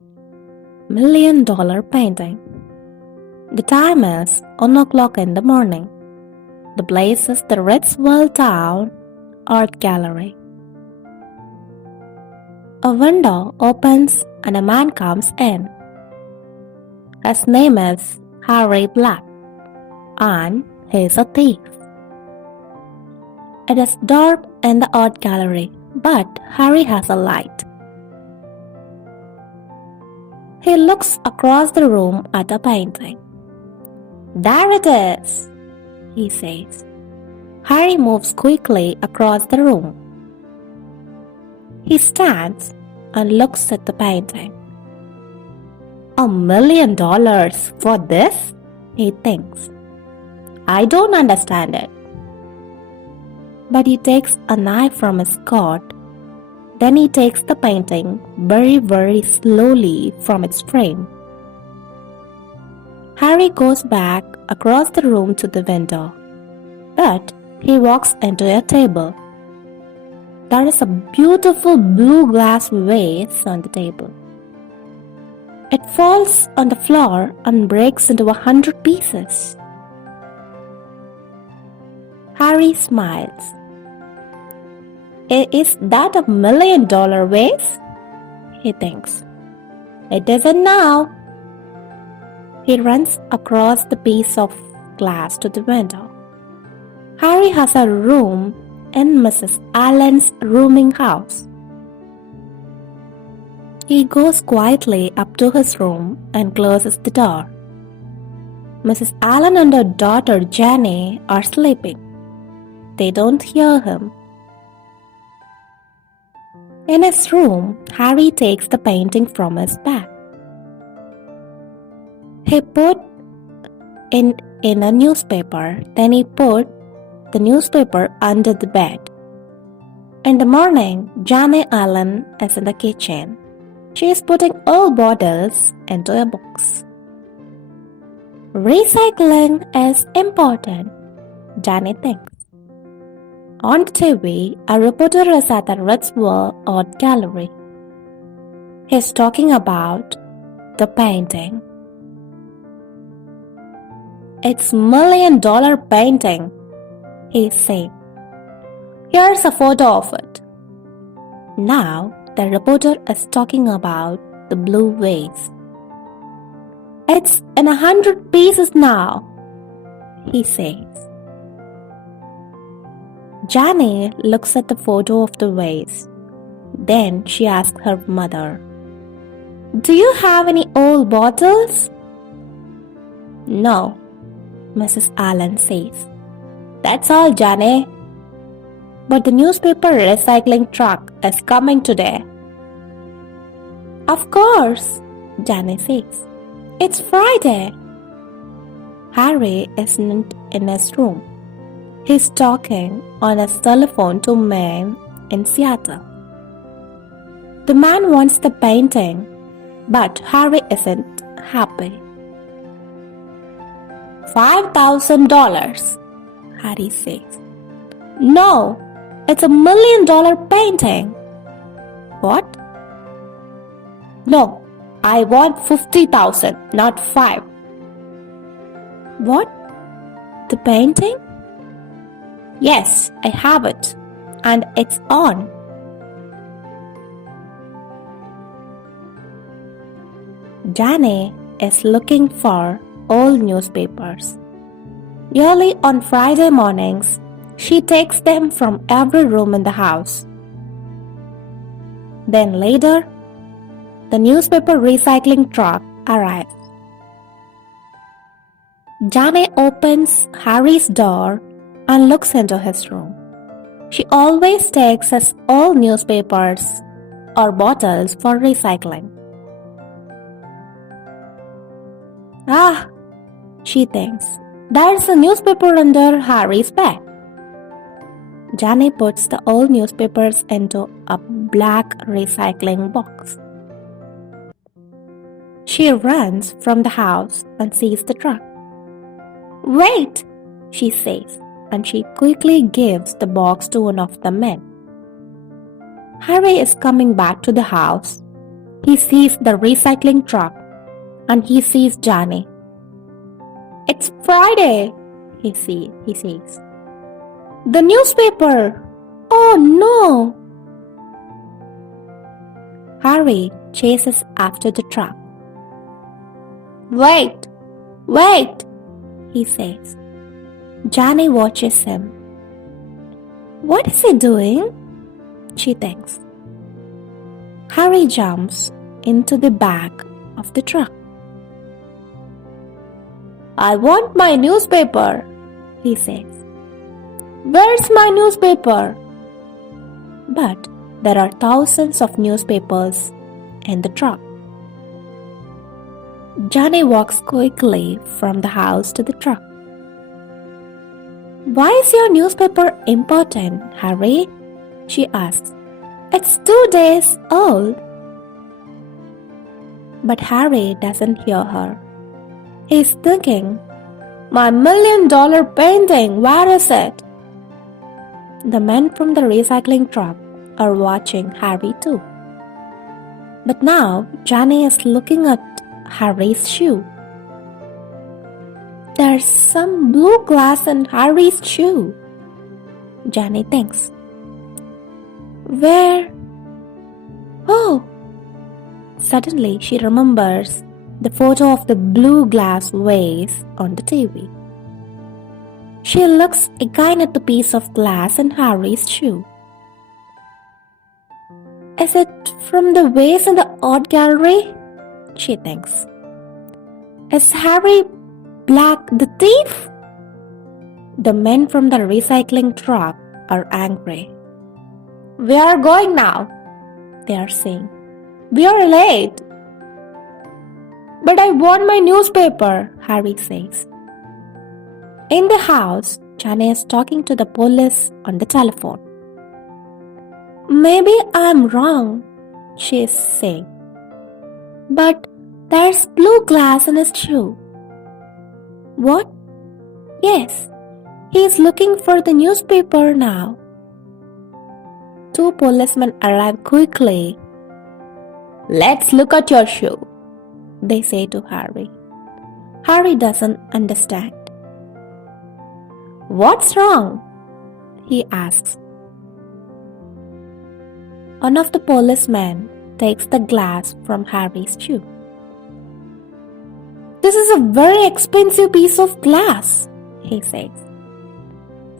$1 million painting. The time is 1 o'clock in the morning. The place is the Ritzville Town Art Gallery. A window opens and a man comes in. His name is Harry Black, and he is a thief. It is dark in the art gallery, but Harry has a light. He looks across the room at a painting. "There it is," he says. Harry moves quickly across the room. He stands and looks at the painting. $1 million for this? He thinks. I don't understand it. But he takes a knife from his coat. Then he takes the painting very, very slowly from its frame. Harry goes back across the room to the window. But he walks into a table. There is a beautiful blue glass vase on the table. It falls on the floor and breaks into 100 pieces. Harry smiles. Is that $1 million vase? He thinks. It isn't now. He runs across the piece of glass to the window. Harry has a room in Mrs. Allen's rooming house. He goes quietly up to his room and closes the door. Mrs. Allen and her daughter Jenny are sleeping. They don't hear him. In his room, Harry takes the painting from his bag. He put in a newspaper, then he put the newspaper under the bed. In the morning, Jenny Allen is in the kitchen. She is putting old bottles into a box. Recycling is important, Jenny thinks. On the TV, a reporter is at the Ritzville Art Gallery. He's talking about the painting. It's $1 million painting, he's saying. Here's a photo of it. Now, the reporter is talking about the blue vase. It's in 100 pieces now, he says. Jenny looks at the photo of the vase. Then she asks her mother, "Do you have any old bottles?" "No," Mrs. Allen says. "That's all, Jenny. But the newspaper recycling truck is coming today." "Of course," Jenny says. "It's Friday." Harry isn't in his room. He's talking on his telephone to a man in Seattle. The man wants the painting, but Harry isn't happy. $5,000, Harry says. "No, it's $1 million painting." "What?" "No, I want 50,000, not 5. "What? The painting?" "Yes, I have it, and it's on." Jenny is looking for old newspapers. Early on Friday mornings, she takes them from every room in the house. Then later, the newspaper recycling truck arrives. Jenny opens Harry's door and looks into his room. She always takes his old newspapers or bottles for recycling. "Ah," she thinks, "there's a newspaper under Harry's bed." Jenny puts the old newspapers into a black recycling box. She runs from the house and sees the truck. "Wait," she says, and she quickly gives the box to one of the men. Harry is coming back to the house. He sees the recycling truck and he sees Johnny. It's Friday, he says. The newspaper! Oh no! Harry chases after the truck. Wait! Wait! He says. Johnny watches him. What is he doing? She thinks. Harry jumps into the back of the truck. I want my newspaper, he says. Where's my newspaper? But there are thousands of newspapers in the truck. Johnny walks quickly from the house to the truck. Why is your newspaper important, Harry? She asks. It's 2 days old. But Harry doesn't hear her. He's thinking, my $1 million painting, where is it? The men from the recycling truck are watching Harry too. But now Johnny is looking at Harry's shoe. There's some blue glass in Harry's shoe, Johnny thinks. Where? Oh! Suddenly she remembers the photo of the blue glass vase on the TV. She looks again at the piece of glass in Harry's shoe. Is it from the vase in the art gallery? She thinks. Is Harry Black the thief? The men from the recycling truck are angry. We are going now, they are saying. We are late. But I want my newspaper, Harry says. In the house, Johnny is talking to the police on the telephone. Maybe I'm wrong, she is saying. But there's blue glass in his shoe. What? Yes, he is looking for the newspaper now. 2 policemen arrive quickly. Let's look at your shoe, they say to Harry. Harry doesn't understand. What's wrong? He asks. One of the policemen takes the glass from Harry's shoe. This is a very expensive piece of glass, he says.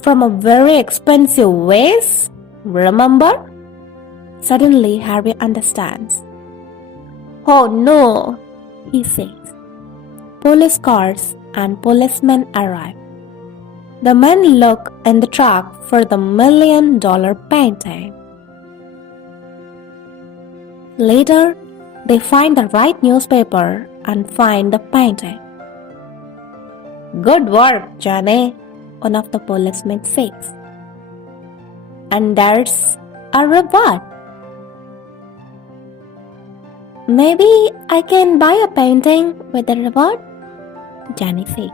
From a very expensive vase, remember? Suddenly Harry understands. Oh no, he says. Police cars and policemen arrive. The men look in the truck for the $1 million painting. Later, they find the right newspaper and find the painting. Good work, Johnny, one of the policemen says. And there's a reward. Maybe I can buy a painting with a reward, Johnny says.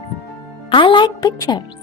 I like pictures.